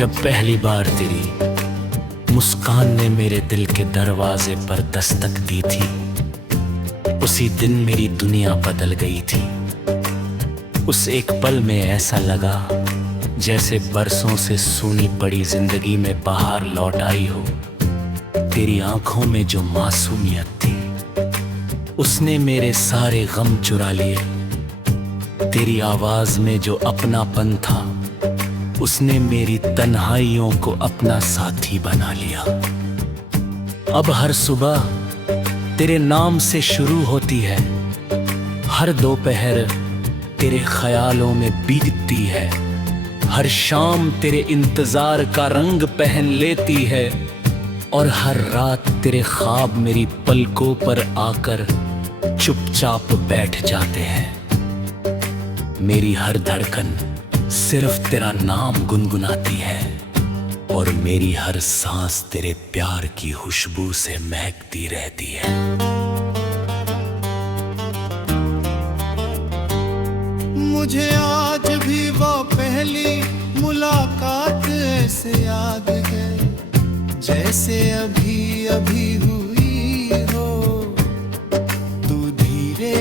जब पहली बार तेरी मुस्कान ने मेरे दिल के दरवाजे पर दस्तक दी थी, उसी दिन मेरी दुनिया बदल गई थी। उस एक पल में ऐसा लगा जैसे बरसों से सूनी पड़ी जिंदगी में बाहर लौट आई हो। तेरी आंखों में जो मासूमियत थी उसने मेरे सारे गम चुरा लिए। तेरी आवाज में जो अपनापन था उसने मेरी तन्हाइयों को अपना साथी बना लिया। अब हर सुबह तेरे नाम से शुरू होती है, हर दोपहर तेरे ख्यालों में बीतती है, हर शाम तेरे इंतजार का रंग पहन लेती है और हर रात तेरे ख्वाब मेरी पलकों पर आकर चुपचाप बैठ जाते हैं। मेरी हर धड़कन सिर्फ तेरा नाम गुनगुनाती है और मेरी हर सांस तेरे प्यार की खुशबू से महकती रहती है। मुझे आज भी वो पहली मुलाकात ऐसे याद है जैसे अभी अभी हुई हो। तू धीरे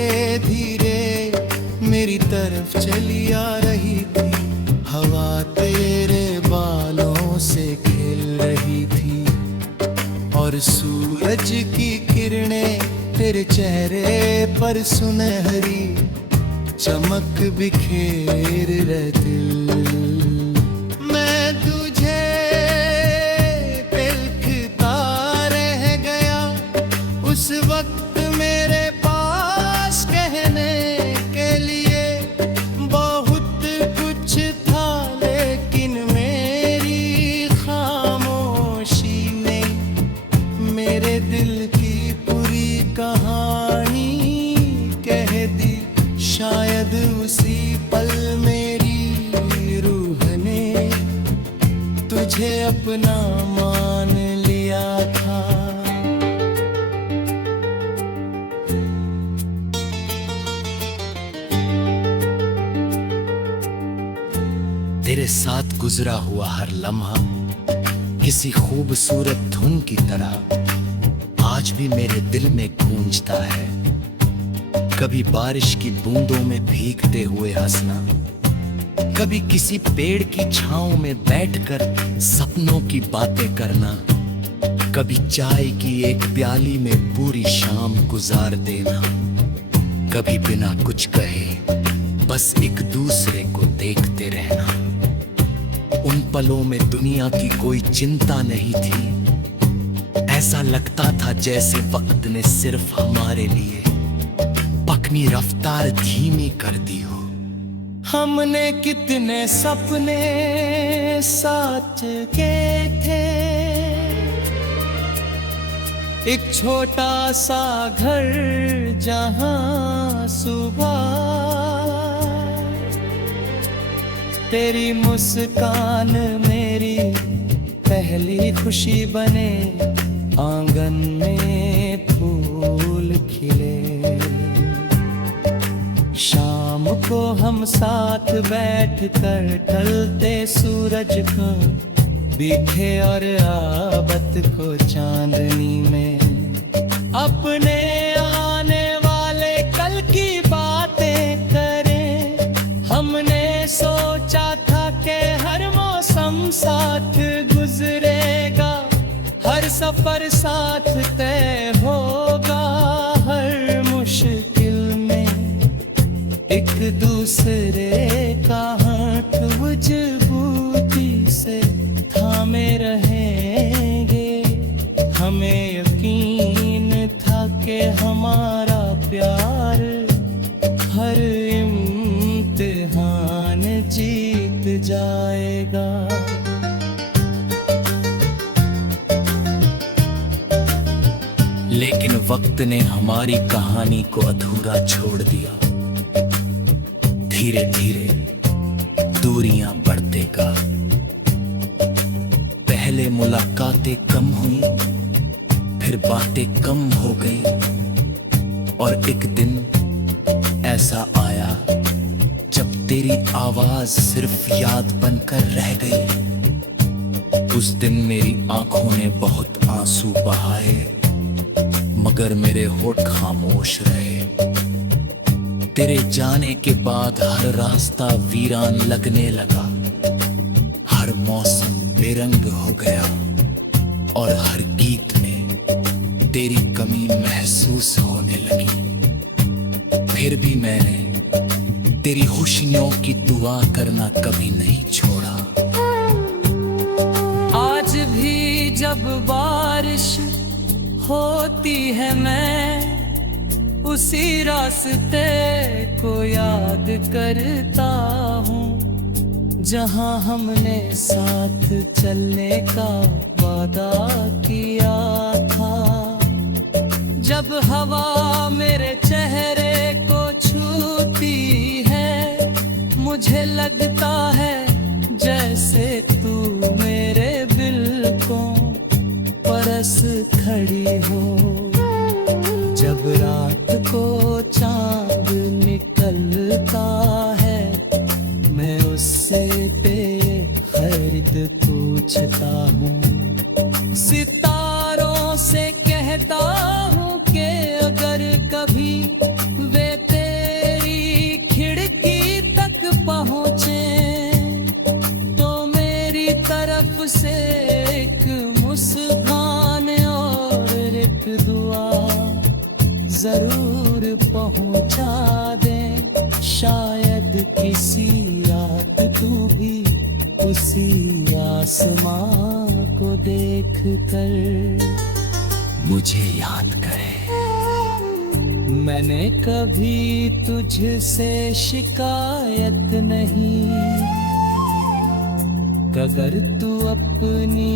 धीरे मेरी तरफ चली आ रही थी, हवा तेरे बालों से खेल रही थी और सूरज की किरणें तेरे चेहरे पर सुनहरी चमक बिखेर रहती। मैं तुझे देखता रह गया, उस वक्त मेरे पास कहने के लिए बहुत कुछ था, लेकिन मेरी खामोशी ने मेरे दिल की पूरी कहानी कह दी। शायद उसी पल मेरी रूह ने तुझे अपना मान लिया था। तेरे साथ गुजरा हुआ हर लम्हा किसी खूबसूरत धुन की तरह आज भी मेरे दिल में गूंजता है। कभी बारिश की बूंदों में भीगते हुए हंसना, कभी किसी पेड़ की छांव में बैठकर सपनों की बातें करना, कभी चाय की एक प्याली में पूरी शाम गुजार देना, कभी बिना कुछ कहे बस एक दूसरे को देखते रहना। उन पलों में दुनिया की कोई चिंता नहीं थी। ऐसा लगता था जैसे वक्त ने सिर्फ हमारे लिए अपनी रफ्तार धीमी कर दी हो। हमने कितने सपने साथ के थे, एक छोटा सा घर जहां सुबह तेरी मुस्कान मेरी पहली खुशी बने, आंगन में फूल खिले। शाम को हम साथ बैठ कर ढलते सूरज को बीते और आबत को चांदनी में अपने आने वाले कल की बातें करें। हमने सोचा था कि हर मौसम साथ गुजरेगा, हर सफर साथ तय होगा, हर मुश्किल एक दूसरे का हाथ मजबूती से थामे रहेंगे। हमें यकीन था कि हमारा प्यार हर इम्तिहान जीत जाएगा। लेकिन वक्त ने हमारी कहानी को अधूरा छोड़ दिया। धीरे धीरे दूरियां बढ़ते का, पहले मुलाकातें कम हुई, फिर बातें कम हो गई और एक दिन ऐसा आया जब तेरी आवाज सिर्फ याद बनकर रह गई। उस दिन मेरी आंखों ने बहुत आंसू बहाए, मगर मेरे होठ खामोश रहे। तेरे जाने के बाद हर रास्ता वीरान लगने लगा, हर मौसम बेरंग हो गया और हर गीत में तेरी कमी महसूस होने लगी। फिर भी मैंने तेरी खुशियों की दुआ करना कभी नहीं छोड़ा। आज भी जब बारिश होती है मैं उसी रास्ते को याद करता हूँ जहाँ हमने साथ चलने का वादा किया था। जब हवा मेरे चेहरे को छूती है मुझे लगता है जैसे तू मेरे दिल को परस खड़ी हो। जब रात को चांद निकलता है मैं उससे बेखैर पूछता हूँ। सितारों से कहता हूँ कि अगर कभी वे तेरी खिड़की तक पहुँचे तो मेरी तरफ से एक मुस्कान और एक दुआ जरूर पहुंचा दे। शायद किसी रात तू भी उसी आसमां को देख कर मुझे याद करे। मैंने कभी तुझसे शिकायत नहीं, अगर तू अपनी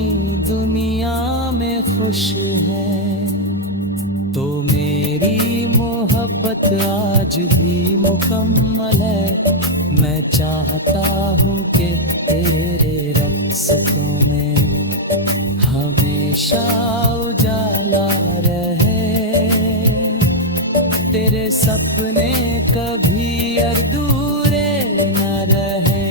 दुनिया में खुश है तो मेरी मोहब्बत आज भी मुकम्मल है। मैं चाहता हूँ कि तेरे रास्तों में हमेशा उजाला रहे, तेरे सपने कभी अधूरे न रहे।